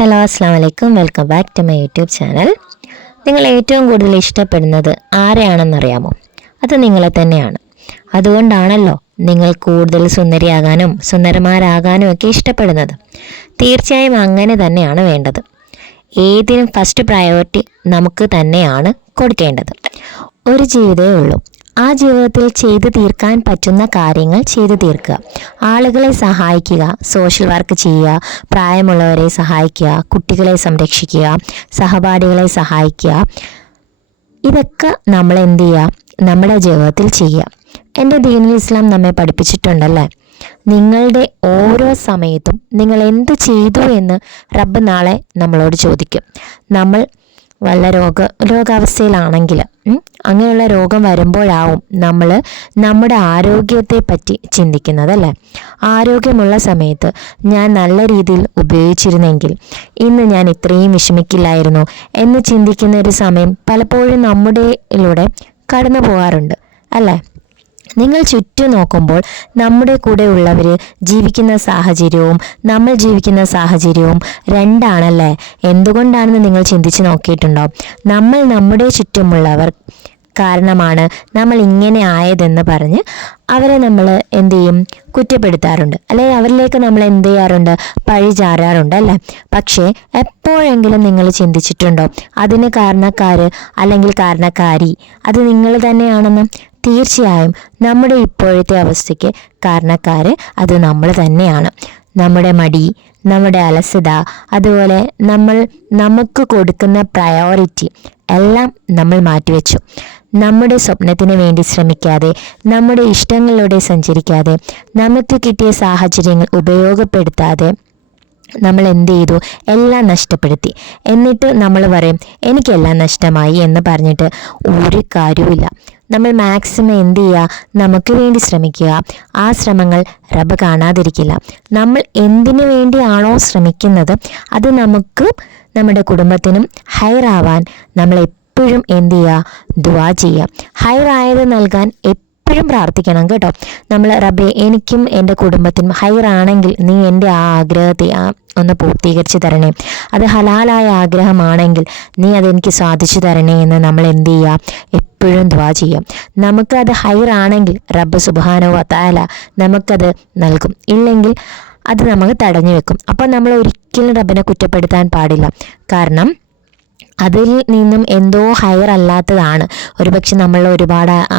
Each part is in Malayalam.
ഹലോ അസ്സാം വലൈക്കും welcome back to my YouTube channel. നിങ്ങൾ ഏറ്റവും കൂടുതൽ ഇഷ്ടപ്പെടുന്നത് ആരെയാണെന്നറിയാമോ? അത് നിങ്ങളെ തന്നെയാണ്. അതുകൊണ്ടാണല്ലോ നിങ്ങൾ കൂടുതൽ സുന്ദരിയാകാനും സുന്ദരന്മാരാകാനും ഒക്കെ ഇഷ്ടപ്പെടുന്നത്. തീർച്ചയായും അങ്ങനെ തന്നെയാണ് വേണ്ടത്. ഏതിനും ഫസ്റ്റ് പ്രയോറിറ്റി നമുക്ക് തന്നെയാണ് കൊടുക്കേണ്ടത്. ഒരു ജീവിതമേ ഉള്ളൂ. ആ ജീവിതത്തിൽ ചെയ്തു തീർക്കാൻ പറ്റുന്ന കാര്യങ്ങൾ ചെയ്തു തീർക്കുക. ആളുകളെ സഹായിക്കുക സോഷ്യൽ വർക്ക് ചെയ്യുക പ്രായമുള്ളവരെ സഹായിക്കുക കുട്ടികളെ സംരക്ഷിക്കുക സഹപാഠികളെ സഹായിക്കുക. ഇതൊക്കെ നമ്മൾ എന്ത് ചെയ്യുക? നമ്മുടെ ജീവിതത്തിൽ ചെയ്യുക. എന്റെ ദീനുൽ ഇസ്ലാം നമ്മെ പഠിപ്പിച്ചിട്ടുണ്ടല്ലേ? നിങ്ങളുടെ ഓരോ സമയത്തും നിങ്ങൾ എന്ത് ചെയ്തു എന്ന് റബ്ബ് നാളെ നമ്മളോട് ചോദിക്കും. നമ്മൾ വല്ല രോഗ രോഗാവസ്ഥയിലാണെങ്കിൽ അങ്ങനെയുള്ള രോഗം വരുമ്പോഴാവും നമ്മൾ നമ്മുടെ ആരോഗ്യത്തെ പറ്റി ചിന്തിക്കുന്നത് അല്ലേ? ആരോഗ്യമുള്ള സമയത്ത് ഞാൻ നല്ല രീതിയിൽ ഉപയോഗിച്ചിരുന്നെങ്കിൽ ഇന്ന് ഞാൻ ഇത്രയും വിഷമിക്കില്ലായിരുന്നു എന്ന് ചിന്തിക്കുന്ന ഒരു സമയം പലപ്പോഴും നമ്മുടെ കടന്നു പോകാറുണ്ട് അല്ലേ? നിങ്ങൾ ചുറ്റും നോക്കുമ്പോൾ നമ്മുടെ കൂടെ ഉള്ളവർ ജീവിക്കുന്ന സാഹചര്യവും നമ്മൾ ജീവിക്കുന്ന സാഹചര്യവും രണ്ടാണല്ലേ? എന്തുകൊണ്ടാണെന്ന് നിങ്ങൾ ചിന്തിച്ച് നോക്കിയിട്ടുണ്ടോ? നമ്മൾ നമ്മുടെ ചുറ്റുമുള്ളവർ കാരണമാണ് നമ്മൾ ഇങ്ങനെ ആയതെന്ന് പറഞ്ഞ് അവരെ നമ്മൾ എന്തു ചെയ്യും? കുറ്റപ്പെടുത്താറുണ്ട്. അല്ലെങ്കിൽ അവരിലേക്ക് നമ്മൾ എന്ത് ചെയ്യാറുണ്ട്? പഴി ചാരാറുണ്ട് അല്ലേ? പക്ഷേ എപ്പോഴെങ്കിലും നിങ്ങൾ ചിന്തിച്ചിട്ടുണ്ടോ? അതിന് കാരണക്കാർ അല്ലെങ്കിൽ കാരണക്കാരി അത് നിങ്ങൾ തന്നെയാണെന്ന്? തീർച്ചയായും നമ്മുടെ ഇപ്പോഴത്തെ അവസ്ഥയ്ക്ക് കാരണക്കാര് അത് നമ്മൾ തന്നെയാണ്. നമ്മുടെ മടി നമ്മുടെ അലസത അതുപോലെ നമ്മൾ നമുക്ക് കൊടുക്കുന്ന പ്രയോറിറ്റി എല്ലാം നമ്മൾ മാറ്റിവെച്ചു. നമ്മുടെ സ്വപ്നത്തിന് വേണ്ടി ശ്രമിക്കാതെ നമ്മുടെ ഇഷ്ടങ്ങളിലൂടെ സഞ്ചരിക്കാതെ നമുക്ക് കിട്ടിയ സാഹചര്യങ്ങൾ ഉപയോഗപ്പെടുത്താതെ നമ്മൾ എന്ത് ചെയ്തു? എല്ലാം നഷ്ടപ്പെടുത്തി. എന്നിട്ട് നമ്മൾ പറയും എനിക്കെല്ലാം നഷ്ടമായി എന്ന് പറഞ്ഞിട്ട് ഒരു കാര്യവുമില്ല. നമ്മൾ മാക്സിമം എന്ത് ചെയ്യുക? നമുക്ക് വേണ്ടി ശ്രമിക്കുക. ആ ശ്രമങ്ങൾ റബ്ബ് കാണാതിരിക്കില്ല. നമ്മൾ എന്തിനു വേണ്ടിയാണോ ശ്രമിക്കുന്നത്? അത് നമുക്ക് നമ്മുടെ കുടുംബത്തിനും ഹയറാവാൻ നമ്മൾ എപ്പോഴും എന്ത് ചെയ്യുക ദുവാ ചെയ്യുക ഹൈറായത് നൽകാൻ എപ്പോഴും പ്രാർത്ഥിക്കണം കേട്ടോ. നമ്മൾ റബ്ബെ എനിക്കും എന്റെ കുടുംബത്തിനും ഹൈറാണെങ്കിൽ നീ എന്റെ ആ ആഗ്രഹത്തെ ആ ഒന്ന് പൂർത്തീകരിച്ച് തരണേ. അത് ഹലാലായ ആഗ്രഹമാണെങ്കിൽ നീ അതെനിക്ക് സാധിച്ചു തരണേ എന്ന് നമ്മൾ എന്ത് ചെയ്യുക എപ്പോഴും ദ്വാ ചെയ്യാം. നമുക്കത് ഹൈറാണെങ്കിൽ റബ്ബ് സുബാനോ വത്താല നമുക്കത് നൽകും. ഇല്ലെങ്കിൽ അത് നമുക്ക് തടഞ്ഞു വെക്കും. അപ്പോൾ നമ്മൾ ഒരിക്കലും റബ്ബിനെ കുറ്റപ്പെടുത്താൻ പാടില്ല. കാരണം അതിൽ നിന്നും എന്തോ ഹയർ അല്ലാത്തതാണ്. ഒരുപക്ഷെ നമ്മൾ ഒരുപാട്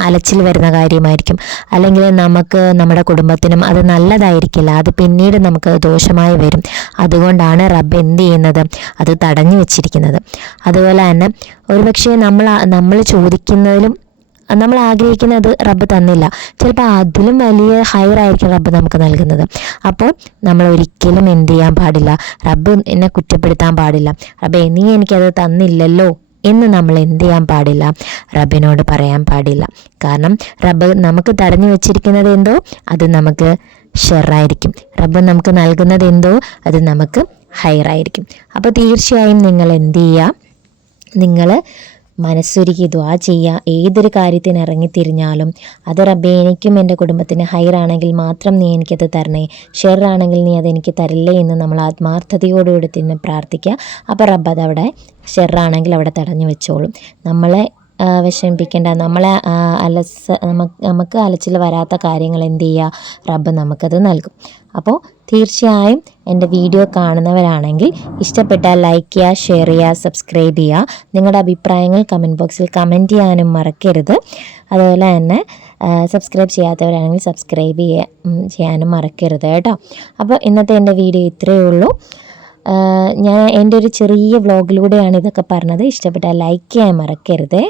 അലച്ചിൽ വരുന്ന കാര്യമായിരിക്കും. അല്ലെങ്കിൽ നമുക്ക് നമ്മുടെ കുടുംബത്തിനും അത് നല്ലതായിരിക്കില്ല. അത് പിന്നീട് നമുക്ക് ദോഷമായി വരും. അതുകൊണ്ടാണ് റബ്ബ് എന്ത് ചെയ്യുന്നത്? അത് തടഞ്ഞു വെച്ചിരിക്കുന്നത്. അതുപോലെ തന്നെ ഒരുപക്ഷെ നമ്മൾ നമ്മൾ ചോദിക്കുന്നതിലും നമ്മൾ ആഗ്രഹിക്കുന്നത് റബ്ബ് തന്നില്ല. ചിലപ്പോൾ അതിലും വലിയ ഹയർ ആയിരിക്കും റബ്ബ് നമുക്ക് നൽകുന്നത്. അപ്പോൾ നമ്മൾ ഒരിക്കലും എന്ത് ചെയ്യാൻ പാടില്ല. റബ്ബ് എന്നെ കുറ്റപ്പെടുത്താൻ പാടില്ല. റബ്ബേ നീ എനിക്കത് തന്നില്ലല്ലോ എന്ന് നമ്മൾ എന്ത് ചെയ്യാൻ പാടില്ല? റബ്ബിനോട് പറയാൻ പാടില്ല. കാരണം റബ്ബ് നമുക്ക് തടഞ്ഞു വെച്ചിരിക്കുന്നത് എന്തോ? അത് നമുക്ക് ഷെറായിരിക്കും റബ്ബ് നമുക്ക് നൽകുന്നത് എന്തോ? അത് നമുക്ക് ഹയറായിരിക്കും അപ്പോൾ തീർച്ചയായും നിങ്ങൾ എന്ത് ചെയ്യുക നിങ്ങൾ മനസ്സൊരുക്കി ദ്വാ ചെയ്യുക. ഏതൊരു കാര്യത്തിന് ഇറങ്ങിത്തിരിഞ്ഞാലും അത് റബ്ബെ എനിക്കും എന്റെ കുടുംബത്തിന് ഹൈറാണെങ്കിൽ മാത്രം നീ എനിക്കത് തരണേ. ഷെറാണെങ്കിൽ നീ അതെനിക്ക് തരില്ലേ എന്ന് നമ്മൾ ആത്മാർത്ഥതയോടുകൂടി തന്നെ പ്രാർത്ഥിക്കുക. അപ്പോൾ റബ്ബ് അതവിടെ ഷെറാണെങ്കിൽ അവിടെ തടഞ്ഞു വെച്ചോളും. നമ്മളെ വിഷമിപ്പിക്കേണ്ട. നമ്മളെ അലസ നമുക്ക് അലച്ചിൽ വരാത്ത കാര്യങ്ങൾ എന്ത് ചെയ്യുക റബ്ബ് നമുക്കത് നൽകും. അപ്പോൾ തീർച്ചയായും എന്റെ വീഡിയോ കാണുന്നവരാണെങ്കിൽ ഇഷ്ടപ്പെട്ടാൽ ലൈക്ക് ചെയ്യുക ഷെയർ ചെയ്യുക സബ്സ്ക്രൈബ് ചെയ്യുക. നിങ്ങളുടെ അഭിപ്രായങ്ങൾ കമന്റ് ബോക്സിൽ കമന്റ് ചെയ്യാനും മറക്കരുത്. അതുപോലെ തന്നെ സബ്സ്ക്രൈബ് ചെയ്യാത്തവരാണെങ്കിൽ സബ്സ്ക്രൈബ് ചെയ്യാനും മറക്കരുത് കേട്ടോ. അപ്പോൾ ഇന്നത്തെ എന്റെ വീഡിയോ ഇത്രയേ ഉള്ളൂ. ഞാൻ എന്റെ ഒരു ചെറിയ വ്ളോഗിലൂടെയാണ് ഇതൊക്കെ പറഞ്ഞത്. ഇഷ്ടപ്പെട്ടാൽ ലൈക്ക് ചെയ്യാൻ മറക്കരുതേ.